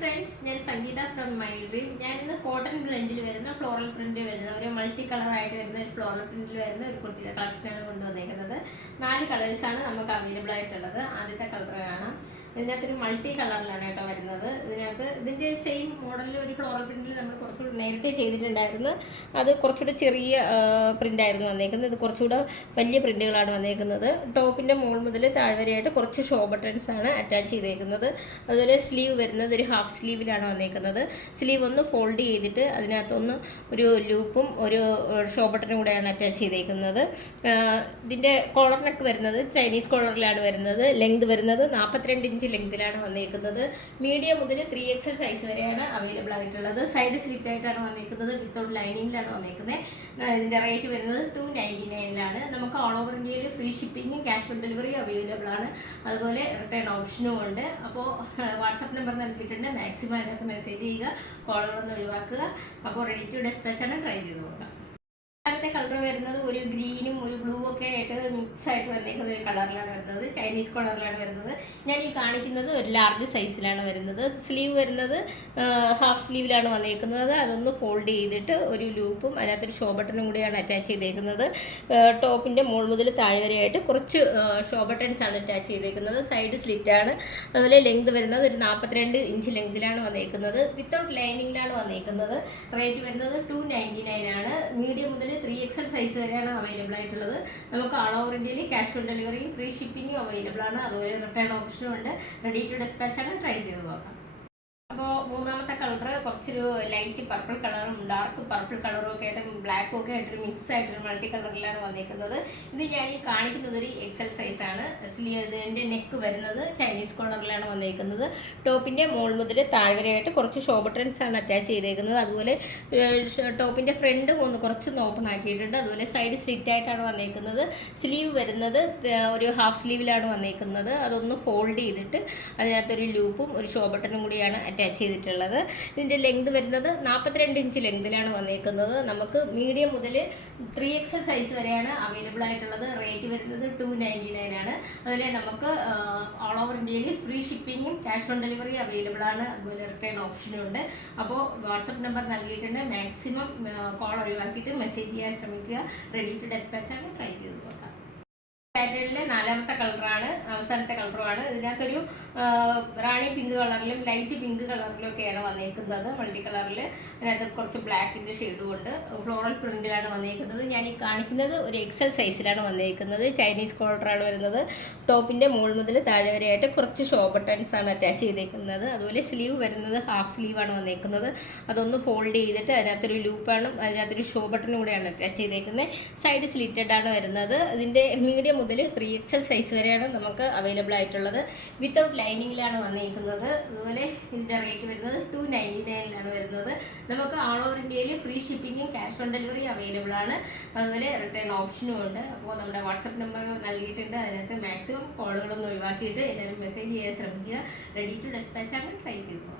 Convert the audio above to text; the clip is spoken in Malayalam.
ഫ്രണ്ട്സ്, ഞാൻ സംഗീത ഫ്രം മൈ ഡ്രീം. ഞാനിന്ന് കോട്ടൺ ബ്ലെൻഡിൽ വരുന്ന ഫ്ലോറൽ പ്രിന്റ് വരുന്ന ഒരു മൾട്ടി കളറായിട്ട് വരുന്ന ഒരു ഫ്ലോറൽ പ്രിന്റിൽ വരുന്ന ഒരു കുർത്തിയുടെ കളക്ഷനാണ് കൊണ്ടുവന്നേക്കുന്നത്. 4 കളേഴ്സാണ് നമുക്ക് അവൈലബിൾ ആയിട്ടുള്ളത്. ആദ്യത്തെ കളർ കാണാം. ഇതിനകത്തൊരു മൾട്ടി കളറിലാണ് കേട്ടോ വരുന്നത്. ഇതിൻ്റെ സെയിം മോഡലിൽ ഒരു ഫ്ലോറൽ പ്രിന്റിൽ നമ്മൾ കുറച്ചുകൂടി നേരത്തെ ചെയ്തിട്ടുണ്ടായിരുന്നു. അത് കുറച്ചുകൂടെ ചെറിയ പ്രിൻ്റായിരുന്നു വന്നേക്കുന്നത്. ഇത് കുറച്ചുകൂടെ വലിയ പ്രിന്റുകളാണ് വന്നേക്കുന്നത്. ടോപ്പിൻ്റെ മുകൾ മുതൽ താഴ്വരയായിട്ട് കുറച്ച് ഷോ ബട്ടൺസ് ആണ് അറ്റാച്ച് ചെയ്തേക്കുന്നത്. അതുപോലെ സ്ലീവ് വരുന്നത് ഒരു ഹാഫ് സ്ലീവിലാണ് വന്നേക്കുന്നത്. സ്ലീവ് ഒന്ന് ഫോൾഡ് ചെയ്തിട്ട് അതിനകത്തൊന്ന് ഒരു ലൂപ്പും ഒരു ഷോ ബട്ടണും കൂടെയാണ് അറ്റാച്ച് ചെയ്തേക്കുന്നത്. ഇതിൻ്റെ കോളർ നെക്ക് വരുന്നത് ചൈനീസ് കോളറിലാണ് വരുന്നത്. ലെങ്ത് വരുന്നത് 42 ഇഞ്ച് ലെങ്തിലാണ് വന്നേക്കുന്നത്. മീഡിയം മുതൽ 3XL സൈസ് വരെയാണ് അവൈലബിൾ ആയിട്ടുള്ളത്. സൈഡ് സ്ലിറ്റ് ആയിട്ടാണ് വന്നേക്കുന്നത്. വിത്തൗട്ട് ലൈനിങ്ങിലാണ് വന്നേക്കുന്നത്. ഇതിൻ്റെ റേറ്റ് വരുന്നത് 299 നമുക്ക് ഓൾ ഓവർ ഇന്ത്യയിൽ ഫ്രീ ഷിപ്പിംഗും ക്യാഷ് ഓൺ ഡെലിവറി അവൈലബിൾ ആണ്. അതുപോലെ റിട്ടേൺ ഓപ്ഷനും ഉണ്ട്. അപ്പോൾ വാട്സപ്പ് നമ്പർ നൽകിയിട്ടുണ്ട്. മാക്സിമം അതിനകത്ത് മെസ്സേജ് ചെയ്യുക, കോളുകളൊന്നും ഒഴിവാക്കുക. അപ്പോൾ റെഡി ടു ഡെസ്പാച്ച് ആണ്. ട്രൈ ചെയ്ത് നോക്കാം. രണ്ടാമത്തെ കളർ വരുന്നത് ഒരു ഗ്രീനും ഒരു ബ്ലൂ ഒക്കെ ആയിട്ട് മിക്സ് ആയിട്ട് വന്നേക്കുന്ന ഒരു കളറിലാണ് വരുന്നത്. ചൈനീസ് കളറിലാണ് വരുന്നത്. ഞാൻ ഈ കാണിക്കുന്നത് ഒരു ലാർജ് സൈസിലാണ് വരുന്നത്. സ്ലീവ് വരുന്നത് ഹാഫ് സ്ലീവിലാണ് വന്നേക്കുന്നത്. അതൊന്ന് ഫോൾഡ് ചെയ്തിട്ട് ഒരു ലൂപ്പും അതിനകത്തൊരു ഷോ ബട്ടണും കൂടിയാണ് അറ്റാച്ച് ചെയ്തേക്കുന്നത്. ടോപ്പിൻ്റെ മുകൾ മുതൽ താഴെ വരെയായിട്ട് കുറച്ച് ഷോ ബട്ടൺസ് ആണ് അറ്റാച്ച് ചെയ്തേക്കുന്നത്. സൈഡ് സ്ലിറ്റാണ്. അതുപോലെ ലെങ്ത് വരുന്നത് ഒരു 42 ഇഞ്ച് ലെങ്തിലാണ് വന്നേക്കുന്നത്. വിത്തൗട്ട് ലൈനിങ്ങിലാണ് വന്നേക്കുന്നത്. റേറ്റ് വരുന്നത് 299 ആണ്. മീഡിയം മുതൽ 3XL സൈസ് വരെയാണ് അവൈലബിൾ ആയിട്ടുള്ളത്. നമുക്ക് ഓൾ ഓവർ ഇന്ത്യയിൽ ക്യാഷ് ഓൺ ഡെലിവറിയും ഫ്രീ ഷിപ്പിംഗും അവൈലബിൾ ആണ്. അതുപോലെ റിട്ടേൺ ഓപ്ഷനും ഉണ്ട്. റെഡി ടു ഡെസ്പാച്ച് ആണ്. ട്രൈ ചെയ്ത് നോക്കാം. അപ്പോൾ മൂന്നാമത്തെ കളർ കുറച്ചൊരു ലൈറ്റ് പർപ്പിൾ കളറും ഡാർക്ക് പർപ്പിൾ കളറും ഒക്കെ ആയിട്ട് ബ്ലാക്കും ഒക്കെ ആയിട്ടൊരു മിക്സ് ആയിട്ടൊരു മൾട്ടി കളറിലാണ് വന്നേക്കുന്നത്. ഇത് ഞാൻ ഈ കാണിക്കുന്നത് ഒരു XL സൈസാണ്. ഇതിൻ്റെ നെക്ക് വരുന്നത് ചൈനീസ് കോളറിലാണ് വന്നേക്കുന്നത്. ടോപ്പിൻ്റെ മുകൾ മുതൽ താഴ്വരയായിട്ട് കുറച്ച് ഷോ ബട്ടൺസ് ആണ് അറ്റാച്ച് ചെയ്തേക്കുന്നത്. അതുപോലെ ടോപ്പിൻ്റെ ഫ്രണ്ട് ഒന്ന് കുറച്ചൊന്ന് ഓപ്പൺ ആക്കിയിട്ടുണ്ട്. അതുപോലെ സൈഡ് സ്ലിറ്റ് ആയിട്ടാണ് വന്നേക്കുന്നത്. സ്ലീവ് വരുന്നത് ഒരു ഹാഫ് സ്ലീവിലാണ് വന്നേക്കുന്നത്. അതൊന്ന് ഫോൾഡ് ചെയ്തിട്ട് അതിനകത്തൊരു ലൂപ്പും ഒരു ഷോ ബട്ടണും കൂടിയാണ് അറ്റാച്ച് ചെയ്തിട്ടുള്ളത്. ഇതിൻ്റെ ലെങ്ത് വരുന്നത് 42 ഇഞ്ച് ലെങ്തിലാണ് വന്നേക്കുന്നത്. നമുക്ക് മീഡിയം മുതൽ 3XL സൈസ് വരെയാണ് അവൈലബിൾ ആയിട്ടുള്ളത്. റേറ്റ് വരുന്നത് 299 ആണ്. അതുപോലെ നമുക്ക് ഓൾ ഓവർ ഇന്ത്യയിൽ ഫ്രീ ഷിപ്പിങ്ങും ക്യാഷ് ഓൺ ഡെലിവറി അവൈലബിൾ ആണ്. അതുപോലെ റിട്ടേൺ ഓപ്ഷനും ഉണ്ട്. അപ്പോൾ വാട്സപ്പ് നമ്പർ നൽകിയിട്ടുണ്ട്. മാക്സിമം കോൾ ഒഴിവാക്കിയിട്ട് മെസ്സേജ് ചെയ്യാൻ ശ്രമിക്കുക. റെഡി ടു ഡെസ്പാച്ച് ആണ്. ട്രൈ ചെയ്ത് നോക്കാം. പാറ്റേണിലെ 4ാമത്തെ കളറാണ്, അവസാനത്തെ കളറുമാണ്. ഇതിനകത്തൊരു റാണി പിങ്ക് കളറിലും ലൈറ്റ് പിങ്ക് കളറിലും ഒക്കെയാണ് വന്നേക്കുന്നത്. മൾട്ടി കളറിൽ അതിനകത്ത് കുറച്ച് ബ്ലാക്കിൻ്റെ ഷെയ്ഡും ഉണ്ട്. ഫ്ലോറൽ പ്രിന്റിലാണ് വന്നേക്കുന്നത്. ഞാൻ ഈ കാണിക്കുന്നത് ഒരു XL സൈസിലാണ് വന്നേക്കുന്നത്. ചൈനീസ് കോളറാണ് വരുന്നത്. ടോപ്പിൻ്റെ മുകൾ മുതൽ താഴെ വരെയായിട്ട് കുറച്ച് ഷോ ബട്ടൺസ് ആണ് അറ്റാച്ച് ചെയ്തേക്കുന്നത്. അതുപോലെ സ്ലീവ് വരുന്നത് ഹാഫ് സ്ലീവാണ് വന്നേക്കുന്നത്. അതൊന്ന് ഫോൾഡ് ചെയ്തിട്ട് അതിനകത്തൊരു ലൂപ്പാണ്, അതിനകത്തൊരു ഷോ ബട്ടണും കൂടെയാണ് അറ്റാച്ച് ചെയ്തേക്കുന്നത്. സൈഡ് സ്ലിറ്റഡ് ആണ് വരുന്നത്. ഇതിൻ്റെ മീഡിയം മുതൽ 3XL സൈസ് വരെയാണ് നമുക്ക് അവൈലബിൾ ആയിട്ടുള്ളത്. വിത്തൗട്ട് ലൈനിങ്ങിലാണ് വന്നിരിക്കുന്നത്. അതുപോലെ ഇതിൻ്റെ റേറ്റ് വരുന്നത് 299 വരുന്നത്. നമുക്ക് ഓൾ ഓവർ ഇന്ത്യയിൽ ഫ്രീ ഷിപ്പിങ്ങും ക്യാഷ് ഓൺ ഡെലിവറി അവൈലബിൾ ആണ്. അതുപോലെ റിട്ടേൺ ഓപ്ഷനും ഉണ്ട്. അപ്പോൾ നമ്മുടെ വാട്സപ്പ് നമ്പർ നൽകിയിട്ടുണ്ട്. അതിനകത്ത് മാക്സിമം കോളുകളൊന്നും ഒഴിവാക്കിയിട്ട് എല്ലാവരും മെസ്സേജ് ചെയ്യാൻ ശ്രമിക്കുക. റെഡി ടു ഡെസ്പാച്ച് ആണ്. ട്രൈ ചെയ്തു.